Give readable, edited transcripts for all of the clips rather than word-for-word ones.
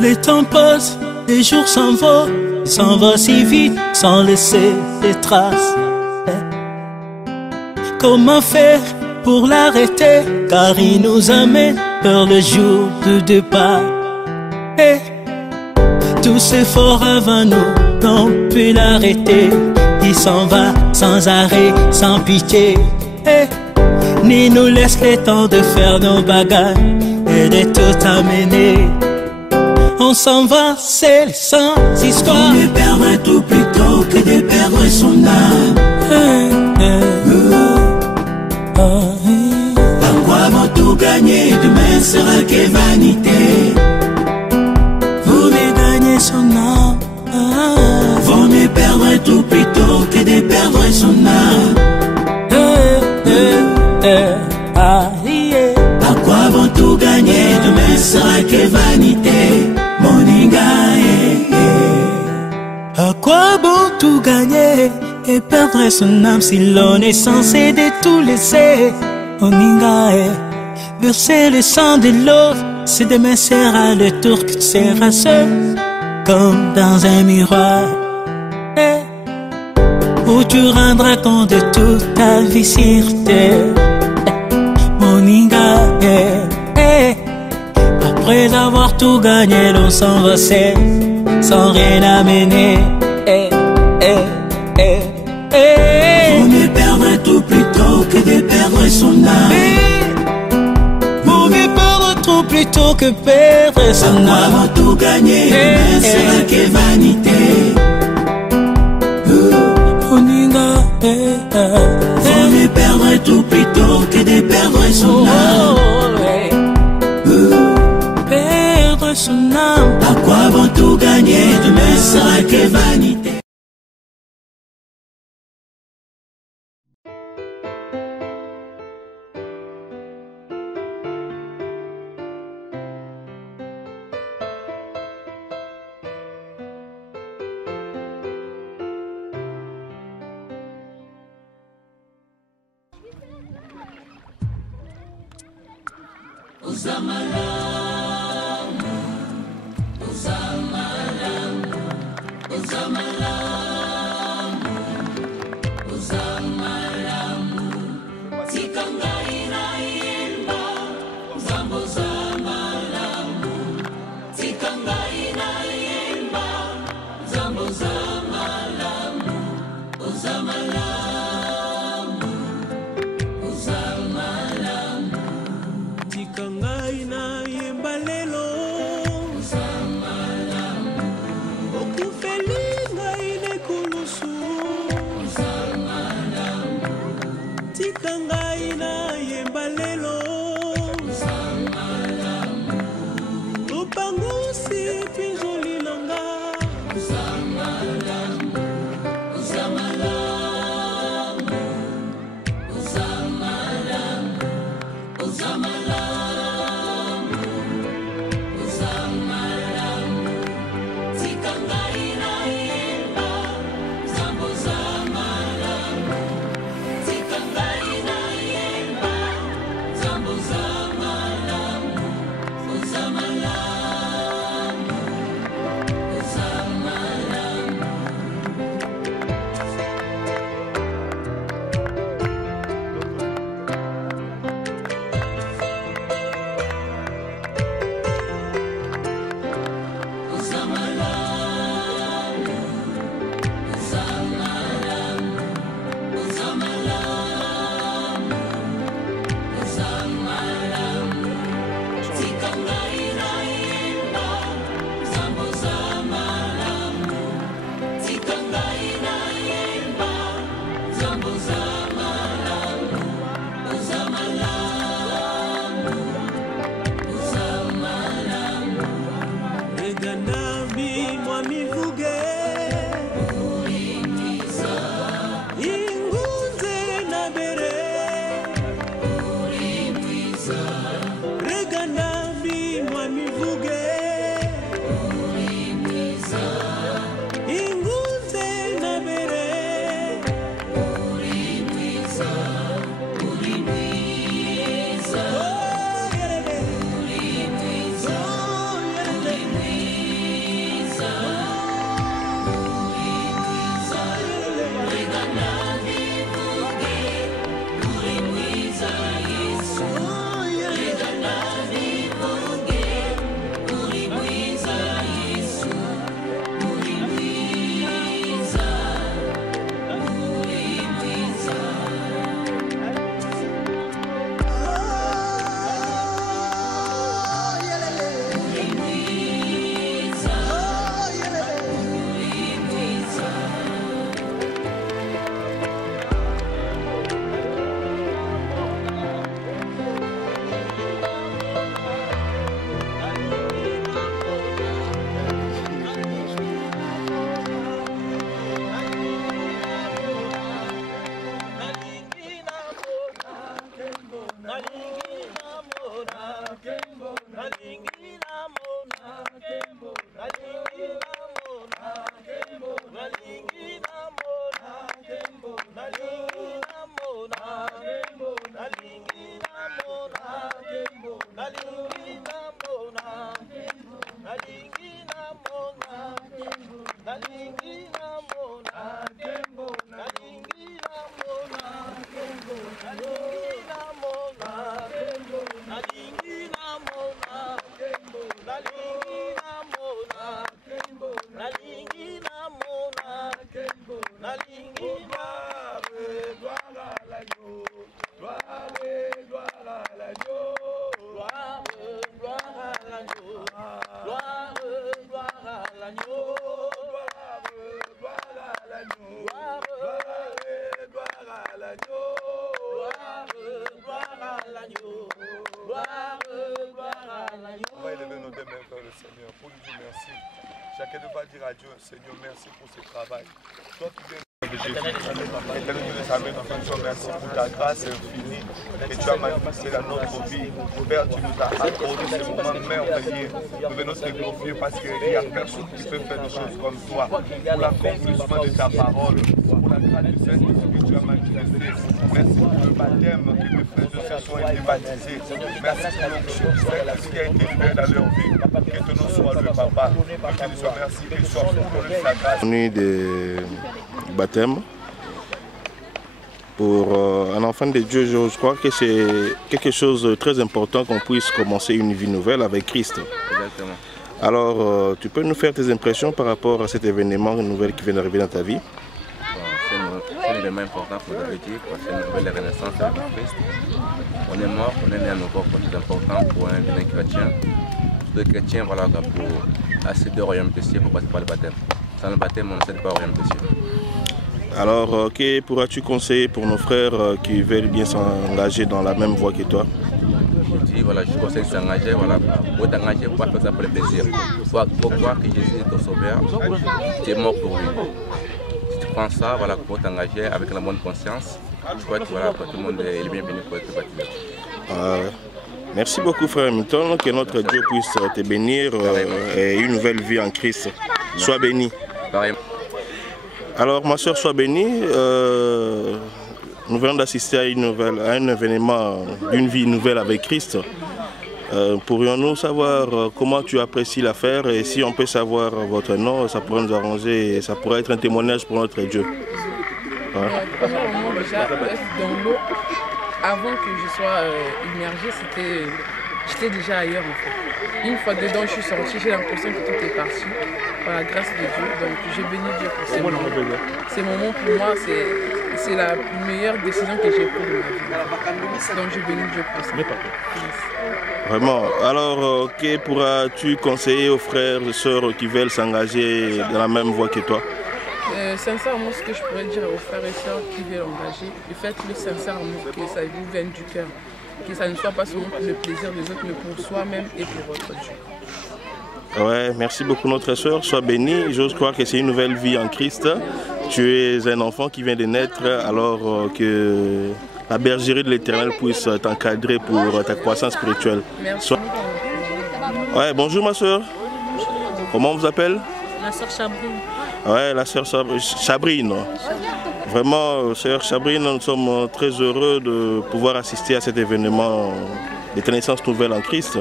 Les temps passent, les jours s'en vont, ils s'en vont si vite sans laisser des traces. Comment faire pour l'arrêter? Car il nous amène vers le jour de départ. Tous efforts avant nous n'ont pu l'arrêter. Il s'en va sans arrêt, sans pitié, ni nous laisse le temps de faire nos bagages et de tout amener. On s'en va seul, sans histoire. Mieux perdre tout plutôt que de perdre son âme. À quoi bon tout gagner? Demain sera que vanité. Vaut mieux gagner son âme. Vaut mieux perdre tout plutôt que de perdre son âme. À quoi bon tout gagner? Demain sera que vanité. À quoi bon tout gagner et perdre son âme si l'on est censé de tout laisser? Moninga, verser le sang de l'autre, si demain sera le tour que tu seras seul, comme dans un miroir, où tu rendras compte de toute ta vie sur terre. Moninga, après avoir tout gagné, l'on s'en va seul, sans rien amener. Vaut mieux perdre tout plutôt que de perdre son âme. Vaut mieux perdre tout plutôt que perdre son âme. À quoi va tout gagner? Demain sera que vanité. Vaut mieux perdre tout plutôt que de perdre son âme. Perdre son âme. À quoi bon tout gagner? Demain sera que vanité. Chacun va dire à Dieu, Seigneur, merci pour ce travail. Toi qui viens de Jésus, éternel Dieu des armées, nous disons merci pour ta grâce infinie que tu as manifestée dans notre vie. Père, tu nous as accordé ce moment merveilleux. Nous venons te glorifier parce qu'il n'y a personne qui peut faire des choses comme toi. Pour l'accomplissement de ta parole, pour la grâce du Saint-Esprit que tu as manifestée. Merci pour le baptême que tes frères de ce soir ont été baptisés. Merci pour l'onction qui a été fait dans leur vie. Que ton nom soit le papa. Que tu nous sois merci, que tu sois pour sa grâce. Baptême pour un enfant de Dieu, je crois que c'est quelque chose de très important qu'on puisse commencer une vie nouvelle avec Christ. Exactement. Alors, tu peux nous faire tes impressions par rapport à cet événement nouvel qui vient d'arriver dans ta vie? C'est un événement important pour la vie, c'est une nouvelle renaissance avec Christ. On est mort, on est né à nouveau, c'est important pour un chrétien. Tous les chrétiens, voilà, pour accéder au royaume des cieux, pour passer par le baptême. Sans le baptême, on n'accède pas au royaume des cieux. Alors, que pourras-tu conseiller pour nos frères qui veulent bien s'engager dans la même voie que toi? Je dis, voilà, je conseille de s'engager, voilà, pour t'engager, pour faire ça pour le plaisir. Il faut croire que Jésus est ton sauveur, tu es mort pour lui. Si tu prends ça, voilà, pour t'engager avec la bonne conscience, je crois que voilà, tout le monde est bienvenu pour être baptisé. Merci beaucoup, frère Milton, que notre Dieu puisse te bénir et une nouvelle vie en Christ. Sois béni. Pareillement. Alors, ma soeur, sois bénie. Nous venons d'assister à un événement d'une vie nouvelle avec Christ. Pourrions-nous savoir comment tu apprécies l'affaire et si on peut savoir votre nom, ça pourrait nous arranger et ça pourrait être un témoignage pour notre Dieu. Premièrement, déjà, dans l'eau, avant que je sois immergée, j'étais déjà ailleurs en fait. Une fois dedans, je suis sortie, j'ai l'impression que tout est parti par la grâce de Dieu. Donc je bénis Dieu pour ces moments. Ces moments pour moi, c'est la meilleure décision que j'ai prise de ma vie. Donc je bénis Dieu pour ça. Vraiment. Alors, que pourras-tu conseiller aux frères et sœurs qui veulent s'engager dans la même voie que toi? Sincèrement, ce que je pourrais dire aux frères et sœurs qui veulent engager, faites-le sincèrement, que ça vous vienne du cœur. Que ça ne soit pas seulement pour le plaisir des autres, mais pour soi-même et pour votre Dieu. Ouais, merci beaucoup notre soeur, sois bénie. J'ose croire que c'est une nouvelle vie en Christ. Tu es un enfant qui vient de naître, alors que la bergerie de l'Éternel puisse t'encadrer pour ta croissance spirituelle. Merci. Ouais, bonjour ma soeur. Comment on vous appelle? La soeur Chabrine. Ouais, la soeur Chabrine. Vraiment, sœur Chabrine, nous sommes très heureux de pouvoir assister à cet événement de naissance nouvelle en Christ.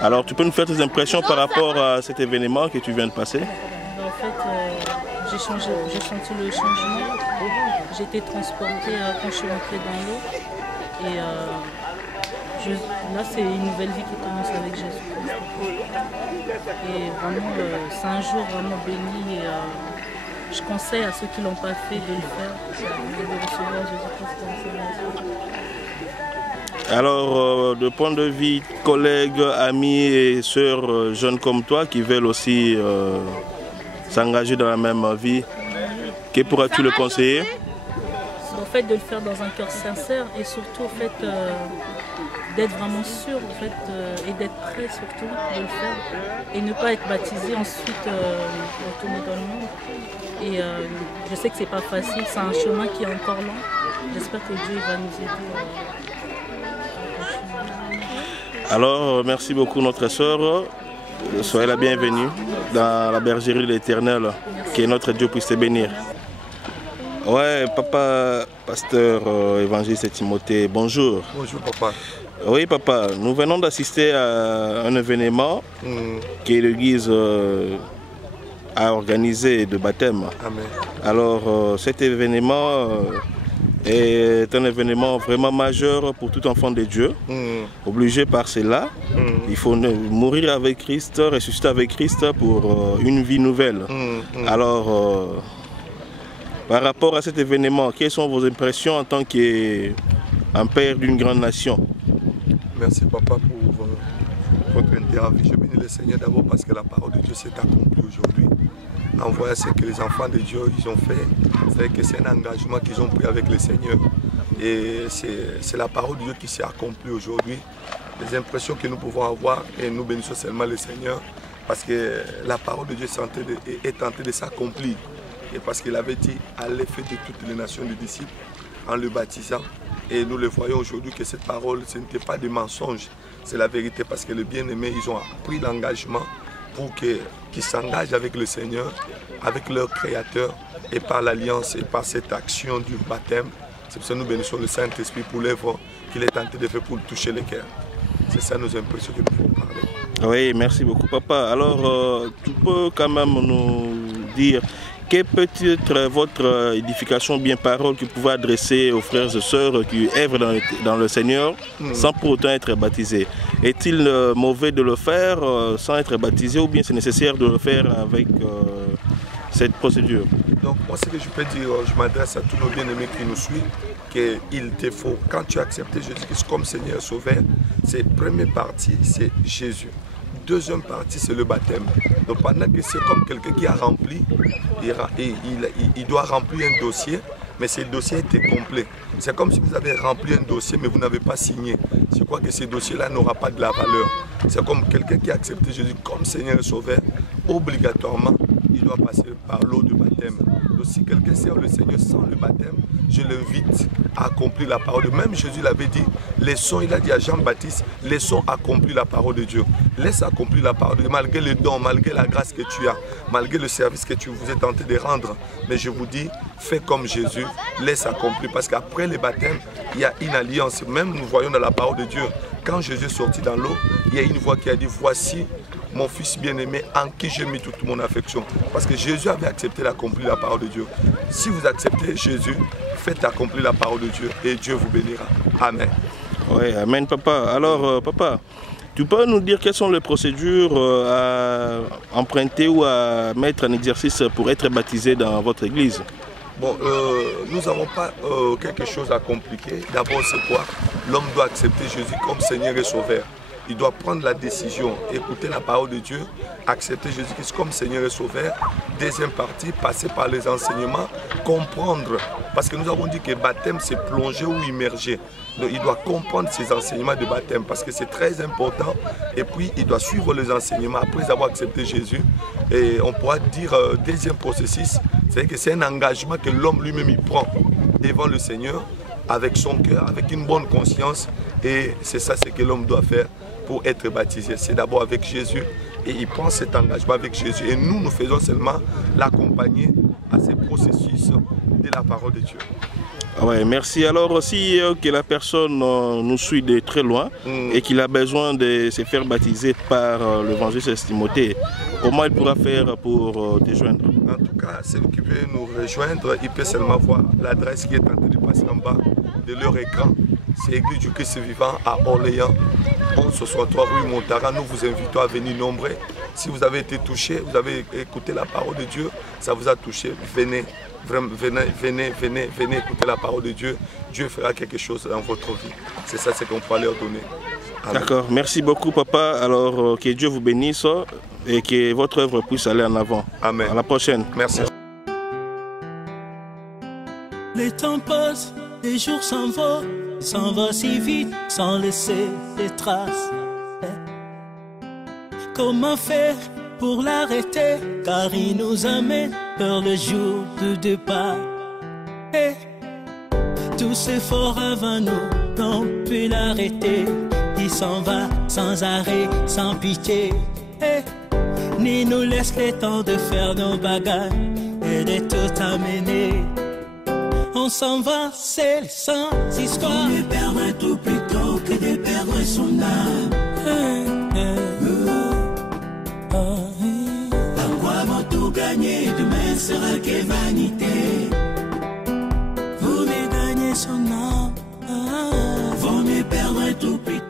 Alors, tu peux nous faire tes impressions par rapport à cet événement que tu viens de passer? En fait, j'ai senti le changement. J'ai été transportée quand je suis rentrée dans l'eau. Et là, c'est une nouvelle vie qui commence avec Jésus-Christ. Et vraiment, c'est un jour vraiment béni. Et, je conseille à ceux qui ne l'ont pas fait de le faire, de recevoir Jésus-Christ comme Seigneur. Alors, de point de vue collègues, amis et sœurs jeunes comme toi qui veulent aussi s'engager dans la même vie, que pourras-tu le conseiller? En fait, de le faire dans un cœur sincère et surtout en fait, d'être vraiment sûr en fait, et d'être prêt surtout de le faire et ne pas être baptisé ensuite retourner dans le monde. Et je sais que c'est pas facile, c'est un chemin qui est encore lent. J'espère que Dieu va nous aider à continuer. Alors, merci beaucoup notre sœur. Soyez la bienvenue dans la bergerie de l'Éternel. Que notre Dieu puisse te bénir. Ouais, papa, pasteur, évangéliste Timothée, bonjour. Bonjour papa. Oui papa, nous venons d'assister à un événement que l'Église a organisé de baptême. Amen. Alors cet événement est un événement vraiment majeur pour tout enfant de Dieu. Obligé par cela, il faut mourir avec Christ, ressusciter avec Christ pour une vie nouvelle. Alors, par rapport à cet événement, quelles sont vos impressions en tant qu'un père d'une grande nation? Merci papa pour votre interview. Je bénis le Seigneur d'abord parce que la parole de Dieu s'est accomplie aujourd'hui. En voyant ce que les enfants de Dieu ils ont fait, c'est que c'est un engagement qu'ils ont pris avec le Seigneur. Et c'est la parole de Dieu qui s'est accomplie aujourd'hui. Les impressions que nous pouvons avoir, et nous bénissons seulement le Seigneur, Parce que la parole de Dieu est en train de s'accomplir. Et parce qu'il avait dit, allez faire de toutes les nations des disciples en le baptisant. Et nous le voyons aujourd'hui que cette parole, ce n'était pas des mensonges, c'est la vérité. Parce que les bien-aimés, ils ont pris l'engagement pour qu'ils s'engagent avec le Seigneur, avec leur Créateur, et par l'alliance et par cette action du baptême. C'est pour ça que nous bénissons le Saint-Esprit pour l'œuvre qu'il est tenté de faire pour toucher les cœurs. C'est ça nos impressions que nous pouvons parler. Oui, merci beaucoup, papa. Alors, tu peux quand même nous dire quelle peut être votre édification, bien parole, que vous pouvez adresser aux frères et sœurs qui œuvrent dans le Seigneur sans pour autant être baptisés. Est-il mauvais de le faire sans être baptisé ou bien c'est nécessaire de le faire avec cette procédure? Donc moi ce que je peux dire, je m'adresse à tous nos bien-aimés qui nous suivent, qu'il te faut, quand tu as accepté Jésus-Christ comme Seigneur et Sauveur, c'est première partie, c'est Jésus. Deuxième partie, c'est le baptême. Donc pendant que c'est comme quelqu'un qui a rempli, il doit remplir un dossier, mais ce dossier était complet. C'est comme si vous avez rempli un dossier, mais vous n'avez pas signé. Je crois que ce dossier-là n'aura pas de la valeur. C'est comme quelqu'un qui a accepté Jésus comme Seigneur et Sauveur, obligatoirement, il doit passer par l'eau du baptême. Donc si quelqu'un sert le Seigneur sans le baptême, je l'invite à accomplir la parole. Même Jésus l'avait dit, il a dit à Jean-Baptiste, laissons accomplir la parole de Dieu. Laisse accomplir la parole de Dieu, malgré le don, malgré la grâce que tu as, malgré le service que vous êtes tenté de rendre. Mais je vous dis, fais comme Jésus, laisse accomplir. Parce qu'après le baptême, il y a une alliance. Même nous voyons dans la parole de Dieu, quand Jésus est sorti dans l'eau, il y a une voix qui a dit, voici mon fils bien-aimé en qui j'ai mis toute mon affection. Parce que Jésus avait accepté d'accomplir la parole de Dieu. Si vous acceptez Jésus, faites accomplir la parole de Dieu et Dieu vous bénira. Amen. Oui, amen, papa. Alors, papa, tu peux nous dire quelles sont les procédures à emprunter ou à mettre en exercice pour être baptisé dans votre église? Bon, nous n'avons pas quelque chose à compliquer. D'abord, c'est quoi? L'homme doit accepter Jésus comme Seigneur et Sauveur. Il doit prendre la décision, écouter la parole de Dieu, accepter Jésus-Christ comme Seigneur et Sauveur. Deuxième partie, passer par les enseignements, comprendre. Parce que nous avons dit que baptême, c'est plonger ou immerger. Donc il doit comprendre ces enseignements de baptême parce que c'est très important. Et puis il doit suivre les enseignements après avoir accepté Jésus. Et on pourra dire, deuxième processus, c'est que c'est un engagement que l'homme lui-même il prend devant le Seigneur, avec son cœur, avec une bonne conscience. Et c'est ça ce que l'homme doit faire pour être baptisé. C'est d'abord avec Jésus et il prend cet engagement avec Jésus. Et nous faisons seulement l'accompagner à ce processus de la parole de Dieu. Ouais, merci. Alors aussi que la personne nous suit de très loin et qu'il a besoin de se faire baptiser par l'évangéliste Timothée, comment il pourra faire pour te joindre? En tout cas, celui qui veut nous rejoindre, il peut seulement voir l'adresse qui est en train de passer en bas de leur écran. C'est Église du Christ vivant à Orléans, 1163 rue Montara. Nous vous invitons à venir nombreux. Si vous avez été touché, vous avez écouté la parole de Dieu, ça vous a touché, venez. Venez écouter la parole de Dieu. Dieu fera quelque chose dans votre vie. C'est ça ce qu'on peut leur donner. D'accord. Merci beaucoup, papa. Alors, que Dieu vous bénisse et que votre œuvre puisse aller en avant. Amen. À la prochaine. Merci. Les temps passent, les jours s'en vont si vite sans laisser des traces. Comment faire pour l'arrêter, car il nous amène vers le jour du départ. Et tous efforts avant nous n'ont pu l'arrêter. Il s'en va sans arrêt, sans pitié, et ni nous laisse le temps de faire nos bagages et de tout amener. On s'en va seul, sans histoire. Vaut mieux perdre tout plutôt que de perdre son âme. Tout gagner, demain sera que vanité. Vaut mieux gagner son âme. Vaut mieux perdre tout plutôt.